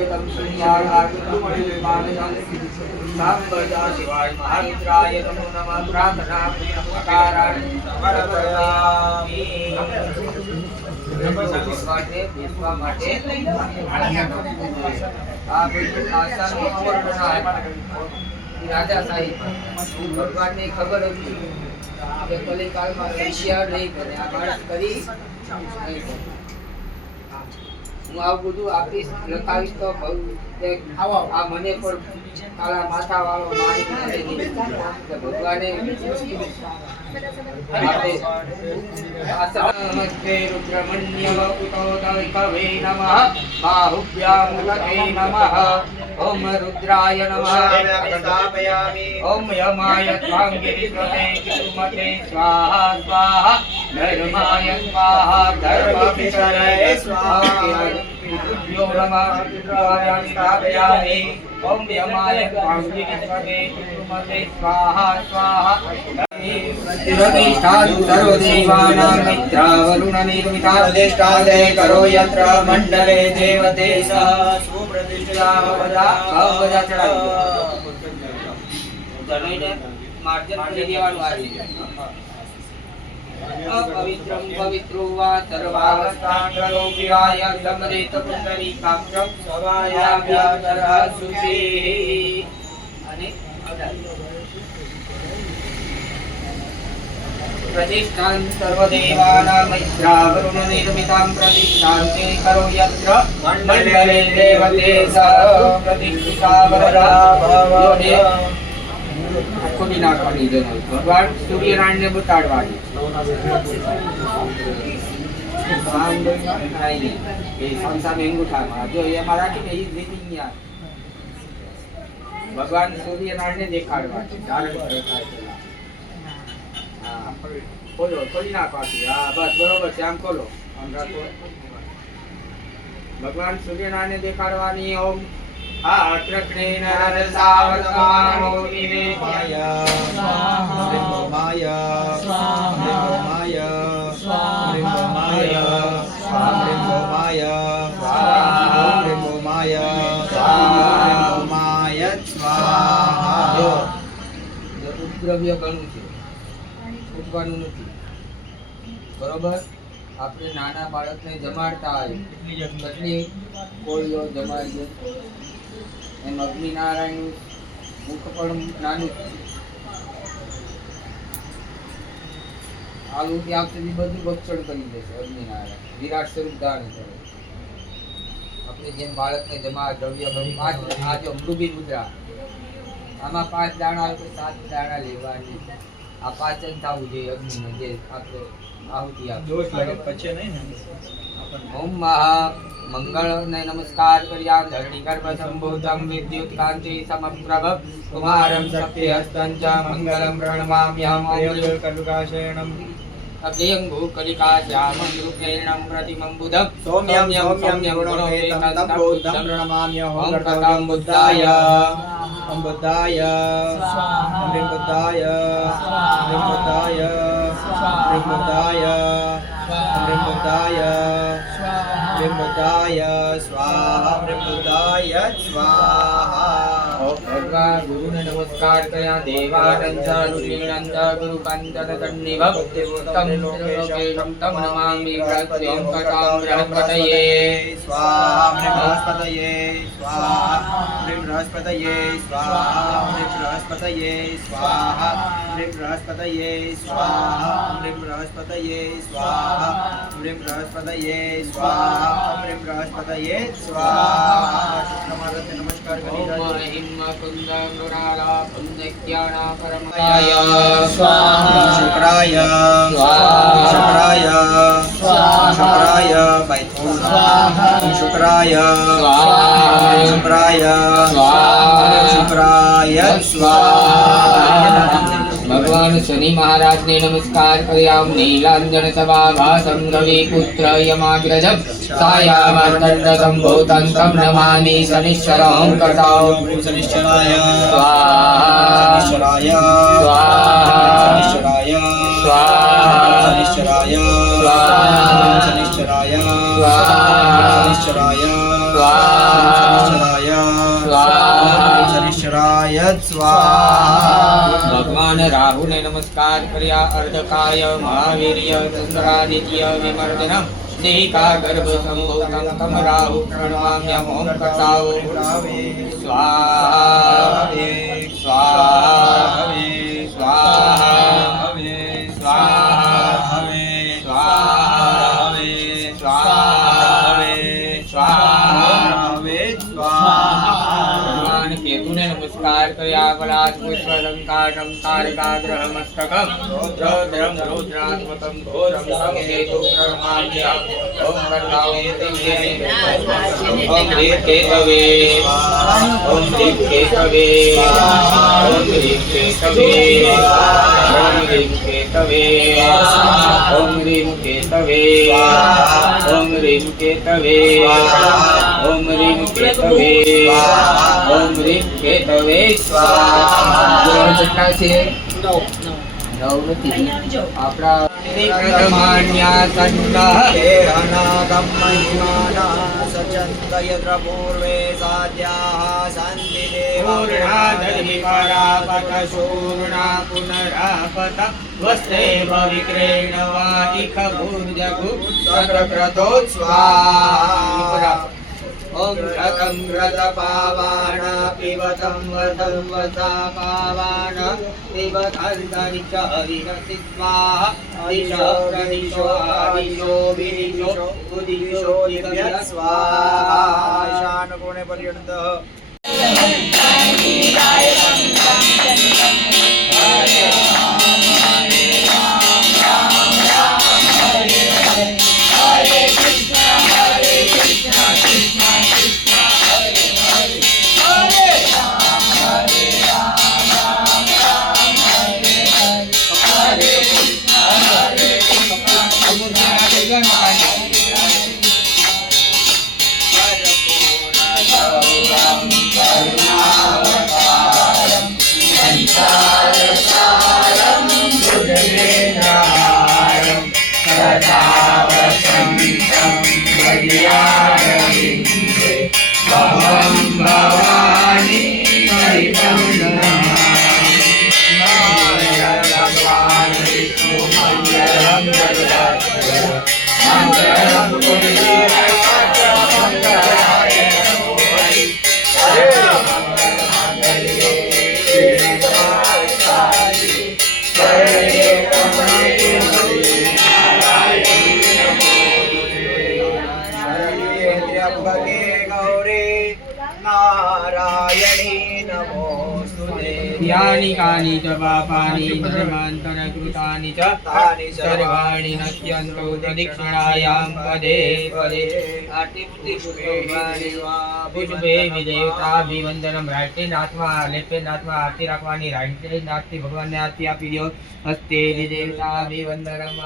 आगतं सिंहागतं मणिपालनं सांबजा शिवाय महारुद्राय नमो नमः प्रार्थना प्रियपकाराणि समर्पयामि विश्वा માટે આ બધું આસાનનું અવર્ણના રાજા સાહેબ ભગવાનને ખબર હતી કે કલિકાળમાં હોશિયાર નહીં કરે આ માણસ કરી હું આ બધું આપીશ લખાવીશ તો આ મને પણ કાળા માથા વાળો મારી ભગવાને नमस्ते रुद्रमण्य वपुतोदय कवे नमः बाहुभ्यां लगे नमः ओम रुद्राय नमः ओम यमाय त्वांगिरिप्रते किसुमते स्वाहा स्वाहा धर्माय स्वाहा धर्मविचरे स्वाहा रुद्रो नमः रुद्राय स्थापयामि ओम यमाय त्वांगिरिप्रते किसुमते स्वाहा स्वाहा प्रतिष्ठादु सर्वदेवानां मित्रावरुणनिर्मिता प्रतिष्ठादे करो यत्र मंडले देवते सह सुप्रतिष्ठा भवदा भवदा चढ़ाई मार्जन કરી દેવાનું આ રીતે अपवित्रं पवित्रो वा सर्वावस्थांगलोकियाय समरेत पुंडरीकाक्षं सवायाभ्यन्तरः शुचिः અને प्रतिष्ठां सर्वदेवानां मित्रावरुणनिर्मितां प्रतिष्ठां ते करो यत्र मण्डले देवते सह प्रतिष्ठिता वरदा भवदे खुली नाखવાની જરૂર ભગવાન સૂર્યનારાયણને બતાડવાની એ સામસામે અંગૂઠામાં જો એમાં રાખીને એ રીતિંગ યાર ભગવાન સૂર્યનારાયણને દેખાડવા છે ધારણ કરે खोलो खोली ना पाती हाँ बस बरोबर से आम खोलो आम रखो भगवान सूर्यनारायण देखाड़वानी ओम आत्रक्ने नरर सावतमानो निवेद्य स्वाहा माया स्वाहा माया स्वाहा माया स्वाहा माया स्वाहा माया स्वाहा माया स्वाहा जो उपद्रव्य गणु છે ઉઠવાનું નથી બરોબર આપણે નાના બાળકને જમાડતા હોય કેટલી કોળીઓ જમાડીએ એમ અગ્નિનારાયણનું મુખ પણ નાનું આલુ ત્યાં સુધી બધું ભક્ષણ કરી દેશે અગ્નિનારાયણ વિરાટ સ્વરૂપ ધારણ કરે આપણે જેમ બાળકને જમા દ્રવ્ય 5 આ જો મૃગી મુદ્રા આમાં 5 દાણા હોય તો 7 દાણા લેવાની આ પાચન થવું જોઈએ અગ્નિને જે આપણે આહુતિ આપે દોષ લાગે પછી નહીં ને ઓમ મહા મંગળને નમસ્કાર કર્યા ધરણી ગર્ભ સંભૂતમ વિદ્યુત કાંતિ સમપ્રભ કુમારમ શક્તિ હસ્તં ચ મંગલમ પ્રણમામ્યહમ કલુકાશયણમ अव्ययंगो कलिकाश्यामं रूपेणं प्रतिमं बुद्धं सौम्यं गुणोपेतं तं बुद्धं प्रणमाम्यहं ॐ कथं बुद्धाय ॐ बुद्धाय स्वाहा ॐ बुद्धाय स्वाहा ॐ बुद्धाय स्वाहा ॐ बुद्धाय स्वाहा ॐ बुद्धाय स्वाहा ॐ बुद्धाय स्वाहा ॐ बुद्धाय स्वाहा भगवान गुरु ने नमस्कार कया देवानंद ऋषीनंद गुरु कंदन तन्निभ तम लोकेशम तम नमामि प्रत्यं कटां बृहस्पतये स्वाहा बृहस्पतये स्वाहा बृहस्पतये स्वाहा बृहस्पतये स्वाहा बृहस्पतये स्वाहा बृहस्पतये स्वाहा बृहस्पतये स्वाहा बृहस्पतये स्वाहा शुक्रमारते नमस्कार करी कुंदमुराला पुण्यज्ञाना परमकाय स्वाहा शुक्राय स्वाहा शुक्राय स्वाहा शुक्राय बैठो स्वाहा शुक्राय स्वाहा शुक्राय स्वाहा शुक्राय स्वाहा भगवान शनि महाराज ने नमस्कार कर्याम नीलांजन सभाभासं रविपुत्र यमाग्रजं छायावर्तन्त संभूतं तं नमामि शनिश्चरं कर्तां शनिश्चराय स्वाहा शनिश्चराय स्वाहा शनिश्चराय स्वाहा शनिश्चराय स्वाहा शनिश्चराय स्वाहा शनिश्चराय स्वाहा स्वाहा शनिश्चराय स्वाहा। भगवान राहु ने नमस्कार कर्या अर्धकाय महावीर्य चंद्रादित्य विमर्दनम देहिका गर्भ संभूतं तम राहु प्रणमाम्यहम्। ओम कर्ताओ स्वाहा स्वाहा स्वाहा स्वाहा भगवान केतु ने नमस्कार कर्या बलात् पुष्पलंकारं तारकाग्रह मस्तकं रौद्रं रौद्रात्मकं घोरं तं केतु प्रणमाम्यहम्। ओम कर्ताओ ओम ह्रीं केतवे ओम ह्रीं केतवे ओम ह्रीं केतवे ओम ह्रीं केतवे ओम ह्रीं केतवे ओम ह्रीं केतवे ओम ह्रीं केतवे ओम ह्रीं केतवे स्वाहा। કેટલા છે? 9 નથી આપણા પ્રમાણ્યા તન્નઃ हे अनागम महिमाना सचन्तयत्र पूर्वे साध्याः सन्ति पूर्णादधिपरापत शूर्णा पुनरापत वस्तेव विक्रेणवा इख भूर्जगु स्वाहा। ओम शतं व्रतपावान पिबतं वतं वसा पावान पिबतन्तरिक्ष विरसि स्वाहा। दिशो प्रदिशो आदिशो विदिशो उदिशो दिव्य स्वाहा। ईशानकोणे पर्यन्तः नारायणी नमोस्तुते। यानि कानि च पापानि धर्मान्तरकृतानि च तानि सर्वाणि नश्यन्तु प्रदक्षिणायां पदे पदे। પુષ્પે વિદેવતાભિવંદનમ રાઈટે નાથમાં લેફ્ટ નાથમાં આરતી રાખવાની રાઈટ નાથથી ભગવાનને આરતી આપી દો. હસ્તે વિદેવતાભિવંદનમ